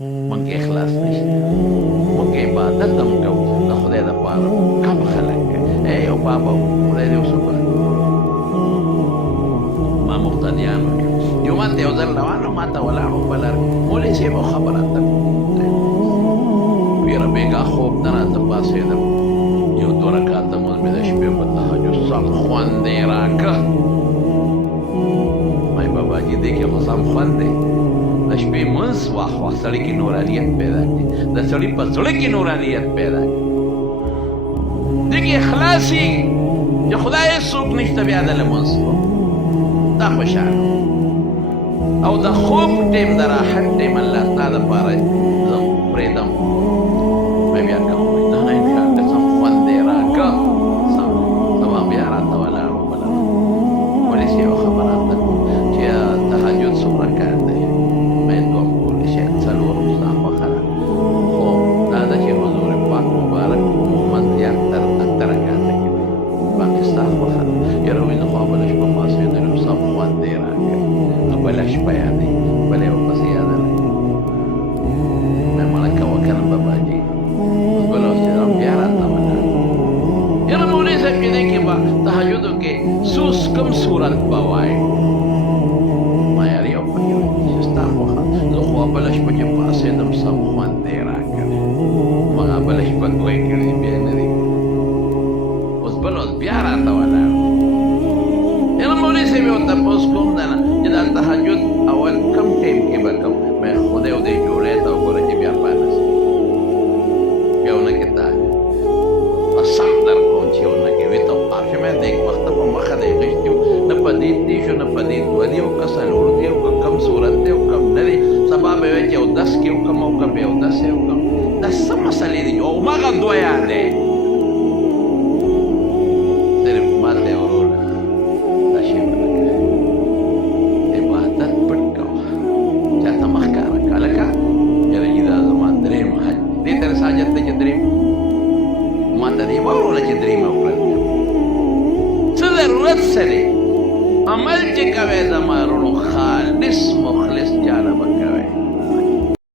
مونږ اخلاص نشته، مونږ عبادت هم کوو د خدای دپاره. کم خلک ای یو بابا خدای دې وسوبخ ما مقتدیانو کې جومات ته یو ځل روان وم، ما ته ولاړ وم په لار کې مولوي صاحب یو خبره ته ویره بېګا خوب نه راته پاڅېدم، یو دوه رکعته مونځ مې د شپې په تهجد سم خوند یې راکړه. مای باباجي دې کې خو سم خوند دی، د شپې مونځ واه واه سړي کې نورانیت پیدا کړي، د سړي په زړه کې نورانیت پیدا کړي، دې کې اخلاصي چې خدای څوک نشته بیا د لمونځ دا خوشحاله او د خوب ټیم د راحت ټیم الله ستا دپاره زه پرېږدم مې بیا کوم دا نه انشاءالله سم خوند دې راکړه سم سبا بیا راته ولاړ وم بله ولې چې یوه خبره ته چې تهجد څومره کار دی باید دوه وکولی شي څلور ستا خوښه ده خو دا ده چې حضور پاک مبارک عموما زیاتر رکعته کې باقي ستا خوښه ده یاره وایي زه خو بله شپه پاڅېدلی وم سم خوند دې راکړ نو بله شپه یادوي بله یې ورپسې یادوي مې مړه کوه که نه باباجي اوس بله اوسېدم بیا راته ولاړ یاره مولوي صاحب چې دی کې به تهجدو کې کوم صورت به وایي ما یاره یو پکې وایي چې ستا خوښه زه خو بله شپه چې پاڅېدم سم خوند دې راکړ مغه بله شپه دوی کړي بیا نه دی اوس بل اوس بیا راته ولاړ یاره مولوي صاحب یې ورته پوس کوم ده نه چې دا تهجد اول کم ټیم کې به کوم مې خدای دې جوړی ته وګوره چې بیا پاتې شي بیا ونه کې تهجد قسم در کوم چې ونه کې وي ته پاک شي مې د یک وخته په مخه دی غشتي و نه په دې تېز شو نه په دې دوه دي او که څلور دي او که کم صورت دی او کم نه دی سبا به وایي چې اودس کې وکړم او که بې اودسې وکړم دا څه مسلې دي او هماغه دوه یادی صرف ماته وروره دا شی به نه کوې عبادت پټ کوه چاته مخ کاره کړه لکه یاره جي دا زما درېیم حج دې ته رس حاجت دی چې درېیم ما ته دې واوروله چې درېیمه وکړل څه ضرورت څه دی عمل چې کوې زما وروڼو خالص مخلص چاله به کوې